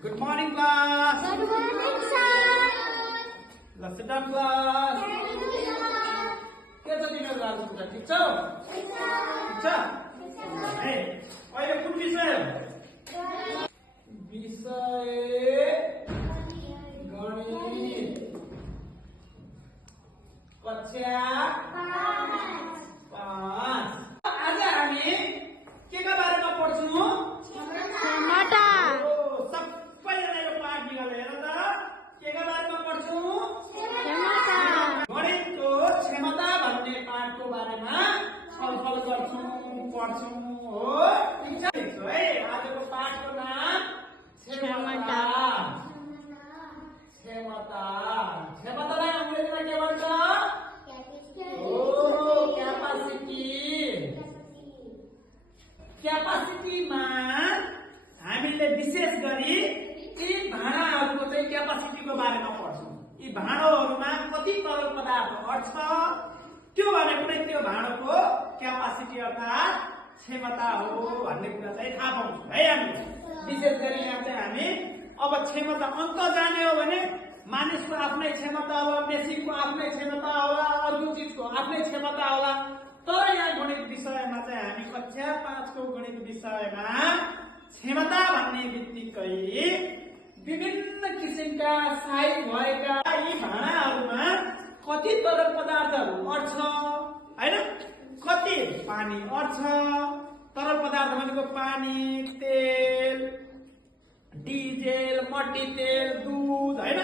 Good morning, class. Good morning, sir. Let's sit down, class. के छ तिम्रो class हुन्छ ठीक छ? ठीक छ? ए, अहिले कुन विषय हो? विषय गणित कक्षा 5। आज हामी केका बारेमा पढ्छौं? क्षमता। सबैजना यो पाठ निकालेर हेर त केका बारेमा पढ्छौं? क्षमता। गणितको क्षमता भन्ने पाठको बारेमा छलफल गर्छौं, पढ्छौं हो। ठिक छ है? आजको पाठको नाम क्षमता। क्षमता। क्षमतालाई अंग्रेजीमा के भन्छ? क्यापासिटीमा हामीले विशेष गरी यी भाँडाहरूको चाहिँ क्यापासिटीको बारेमा पढ्छौं। यी भाँडोहरूमा कति तरल पदार्थ अट्छ त्यो भने कुनै त्यो भाँडोको क्यापासिटी अर्थात् क्षमता हो भन्ने कुरा चाहिँ थाहा पाउँछौँ है हामीले। विशेष गरी यहाँ चाहिँ हामी अब क्षमता अङ्क जाने हो भने मानिसको आफ्नै क्षमता होला, मेसिनको आफ्नै क्षमता होला, अरू चिजको आफ्नै क्षमता होला। तर यहाँ गणित विषयमा चाहिँ हामी कक्षा 5 को गणित विषयमा क्षमता भन्ने बित्तिकै विभिन्न किसिमका साइज भएका यी भाँडाहरूमा कति तरल पदार्थहरू अट्छ हैन, कति पानी अट्छ। तरल पदार्थ भनेको पानी, तेल, डिजेल, मट्टी तेल, दुध हैन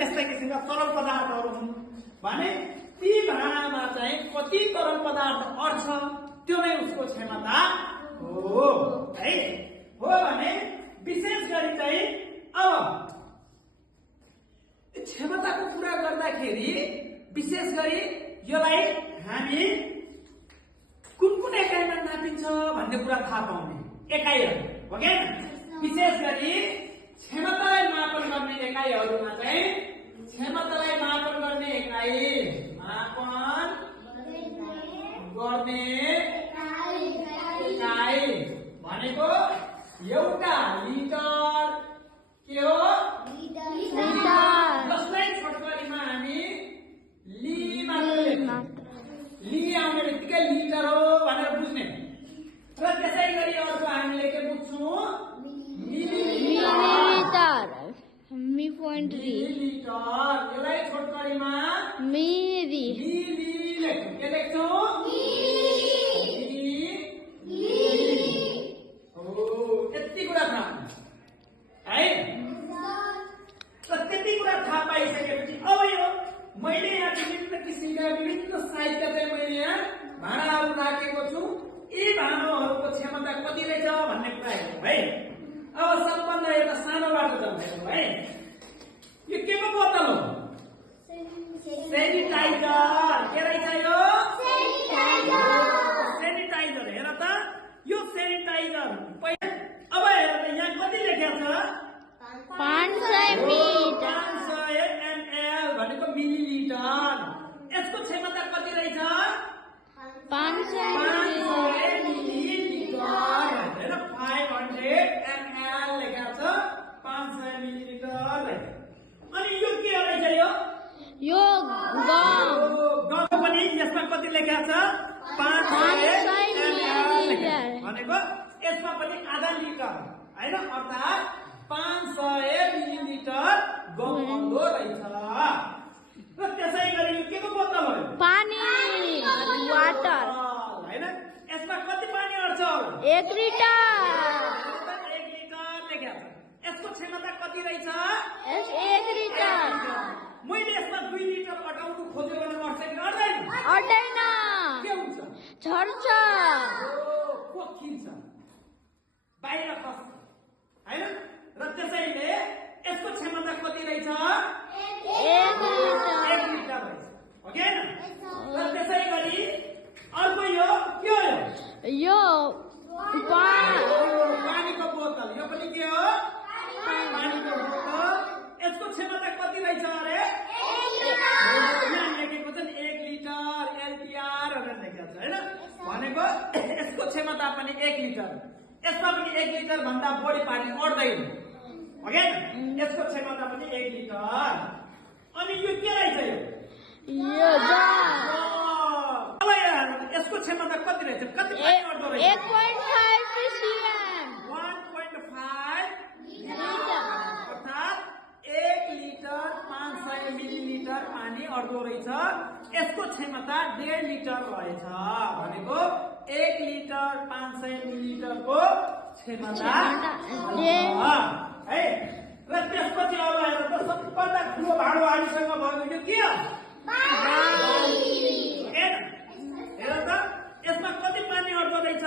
यस्ता किसिमका तरल पदार्थहरू हुन् भने ती भाँडामा चाहिँ कति तरल पदार्थ अट्छ त्यो नै उसको क्षमता हो है। हो भने विशेष गरी चाहिँ अब क्षमताको कुरा गर्दाखेरि विशेष गरी यसलाई हामी कुन कुन एकाइमा नापिन्छ भन्ने कुरा थाहा पाउने एकाइहरू हो क्या। विशेष गरी क्षमतालाई मापन गर्ने एकाइहरूमा चाहिँ क्षमतालाई मापन गर्ने एकाइ भनेको एउटा लिटर के हो? जसलाई छोटकरीमा हामी लि मात्र लि आउने बित्तिकै लिटर हो भनेर बुझ्ने र त्यसै गरी अर्को हामीले के बुझ्छौँ? मिलिलिटर। यसलाई छोटकरीमा मिली। के लेख्छौँ? त्यति कुरा थाहा है। र त्यति कुरा थाहा पाइसकेपछि अब यो मैले यहाँ विभिन्न किसिमका विभिन्न साइजका चाहिँ मैले यहाँ भाँडाहरू राखेको छु। यी भाँडोहरूको क्षमता कति रहेछ भन्ने कुरा हेरौँ है। अब सबभन्दा एउटा सानोबाट जान्छौँ है। यो के को बोतल हो? सेनिटाइजर। के रहेछ यो? सेनिटाइजर। हेर त यो सेनिटाइजर पहिला अब हेर त यहाँ कति लेखेको छ? 500 ml भनेको मिलिलिटर। यसको क्षमता कति रहेछ? 500 मिलिलिटर। हेर 500 ml लेखेको छ, 500 मिलिलिटर। अनि यो के रहेछ? यो गम पनि यसमा कति लेखेको छ? 500 ml भनेको यसमा पनि आधा लिटर हैन, अर्थात् 500 मिलिलिटर गम आउँदो रहेछ। र त्यसै गरी यो के को बोतल हो? पानी, वाटर हैन। यसमा कति पानी अट्छ होला? 1 लिटर। 1 लिटर लेखेको छ। यसको क्षमता कति रहेछ? 1 लिटर। मैले यसमा 2 लिटर अटाउनु खोज्यो भने अट्छ कि अट्दैन? अट्दैन। के हुन्छ? झर्छ। कोखिन्छ, बाहिर खस्छ हैन। र त्यसैले यसको क्षमता कति रहेछ? 1 लिटर रहेछ हो कि हैन। र त्यसै गरी अर्को यो के हो? यो पानीको बोतल। यो पनि के हो? पानीको बोतल। यसको क्षमता कति रहेछ अरे? 1 लेखेको छ 1 लिटर एलपिआर भनेर लेखेको छ हैन। भनेको यसको क्षमता पनि 1 लिटर। यसमा पनि 1 लिटर भन्दा बढी पानी अट्दैन ओके यसको क्षमता पनि 1 लिटर अनि यो के रहेछ यो जार अब यसको क्षमता कति रहेछ कति पानी अट्दो रहेछ 1.5 PCM 1.5 लिटर अर्थात् 1 लिटर 500 मिलिलिटर पानी अट्दो रहेछ यसको क्षमता 1.5 लिटर रहेछ भनेको 1 लिटर 500 मिलिलिटरको क्षमता है र त्यसपछि अब हेर त सबभन्दा ठुलो भाँडो हामीसँग भएको यो के हो हेर त यसमा कति पानी अट्दो रहेछ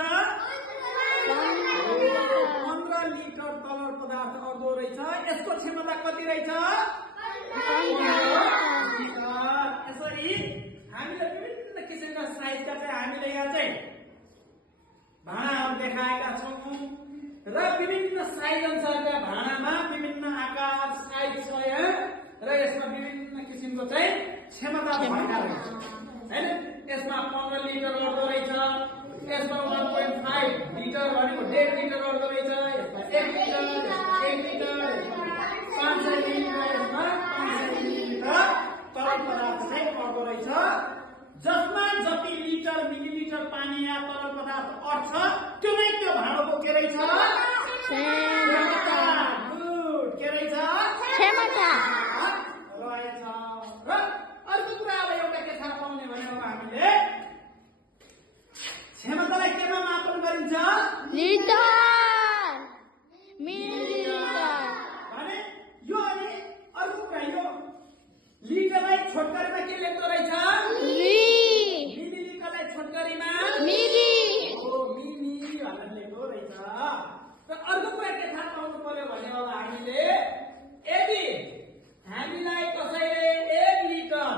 15 लिटर तरल पदार्थ अट्दो रहेछ यसको क्षमता कति रहेछ यसरी हामीले विभिन्न किसिमका साइजका चाहिँ हामीले यहाँ चाहिँ भाँडाहरू देखाएका छौँ र विभिन्न साइज अनुसारका भाँडामा विभिन्न आकार साइज छ र यसमा विभिन्न किसिमको चाहिँ क्षमता भएका रहेछ हैन यसमा 15 लिटर अट्दो रहेछ यसमा 1.5 लिटर भनेको 1.5 लिटर अट्दो रहेछ यसमा 1 लिटर 1 लिटर 500 मिलिलिटर यसमा 500 मिलिलिटर तरल पदार्थ चाहिँ अट्दो रहेछ जसमा जति लिटर मिलिलिटर पानी या तरल पदार्थ अट्छ त्यो नै त्यो भाँडोको के रहेछ क्षमता गुड के रहेछ क्षमता रहेछ र अर्को कुरा अब एउटा के थाहा पाउने भने अब हामीले क्षमतालाई केमा मापन गरिन्छ लिटर मिलिलिटर भने यो अनि अर्को कुरा यो लिटरलाई छोटकरीमा के लेख्दो रहेछ मिलिलिटरलाई छोटकरीमा मिली मिली भनेर लेख्दो रहेछ र अर्को कुरा के थाहा पाउनु पर्यो भने अब हामीले यदि हामीलाई कसैले 1 लिटर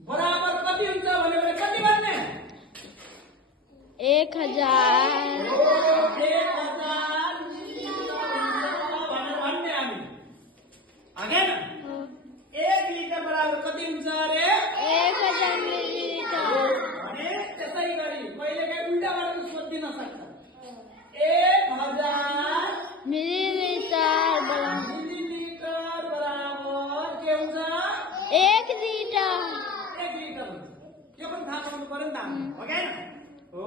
बराबर कति हुन्छ भने कति भन्ने 1000 भन्ने हामी अगेन 1 लिटर बराबर कति हुन्छ अरे 1000 मिलिलिटर भने त्यसै गरी कहिलेकाहीँ उल्टा गरेर सोधिन सक्छ 1000 मिलिलिटर मिलिलिटर बराबर के हुन्छ 1 लिटर 1 लिटर यो पनि थाहा पाउनु पर्यो नि त हो कि हो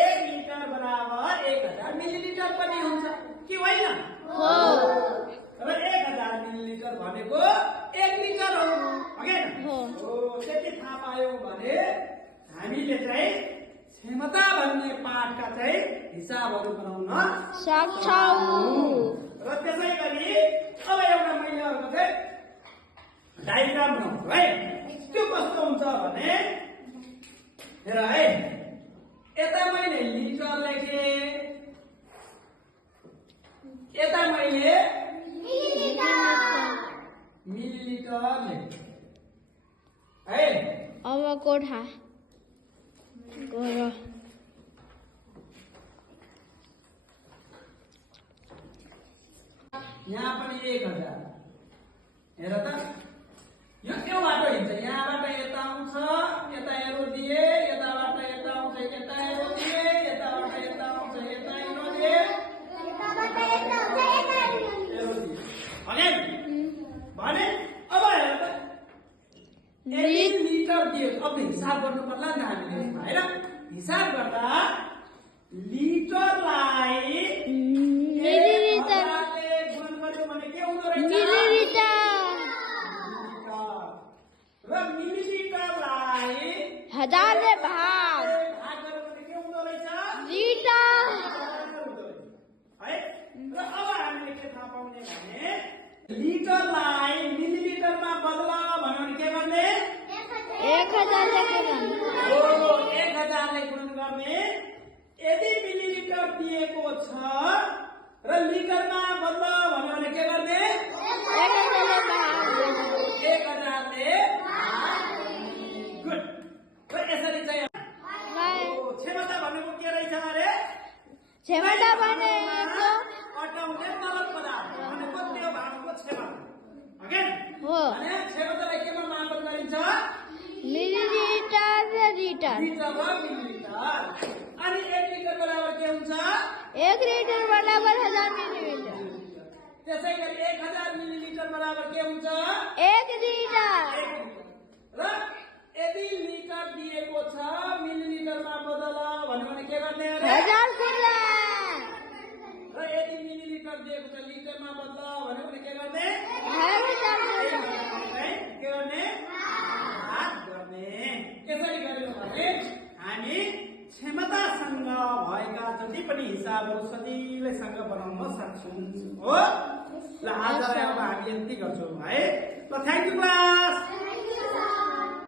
1 लिटर बराबर 1000 मिलिलिटर पनि हुन्छ कि होइन हो र 1000 मिलिलिटर भनेको 1 लिटर हो कि हो त्यति थाहा पायौँ भने हामीले चाहिँ क्षमता भन्ने पाठका चाहिँ हिसाबहरू बनाउन सक्छौँ र त्यसै गरी अब एउटा मैले अर्को चाहिँ डायग्राम बनाउँछु है त्यो कस्तो हुन्छ भने हेर है यता मैले लिटर लेखेँ यता मैले मिलिलिटर लेखेँ है अब कोठा गएर यहाँ पनि 1000 हेर त यो के बाटो हिँड्छ यहाँबाट यता आउँछ यता एरो दिए यताबाट यता आउँछ यता एरो दिए यताबाट यता आउँछ यता एरो दिए एरो दिए भने अब हेर त 1 लिटर दियो अब हिसाब गर्नु पर्ला नि त हामीले यसमा हैन हिसाब गर्दा लिटरलाई मिलिलिटर गुण गर्यो भने के हुँदो रहेछ मिलिलिटर र मिलिलिटरलाई 1000 ले भाग भाग गर्यो भने के हुँदो रहेछ लिटर है र अब हामीले के थाहा पाउने भने लिटरलाई मिलिलिटरमा बदला भन्यो भने के गर्ने 1000 ले के गर्ने 1000 ले गुण गर्ने यदि मिलिलिटर दिएको छ र लिटरमा बदला भन्यो भने के गर्ने 1000 ले भाग 1000 ले गुड र यसरी चाहिँ क्षमता भनेको के रहेछ अरे क्षमता भनेको अटाउने तरल पदार्थ भनेको त्यो भागको क्षमता ओके हो अनि क्षमतालाई केमा मापन गरिन्छ मिलिलिटर र लिटर लिटर र मिलिलिटर अनि 1 लिटर बराबर त्यसै गरी 1000 मिलिलिटर बराबर के हुन्छ 1 लिटर र यदि लिटर दिएको छ मिलिलिटरमा बदल भन्यो भने के गर्ने अरे 1000 गुणा र यदि मिलिलिटर दिएको छ लिटरमा बदल भन्यो भने के गर्ने 1000 गुणा है के गर्ने भाग गर्ने यसरी गर्यो भने हामी क्षमतासँग भएका जति पनि हिसाबहरू सजिलैसँग बनाउन सक्छौँ हो ल आजलाई अब हामी यति गर्छौँ है ल थ्यांक यू क्लास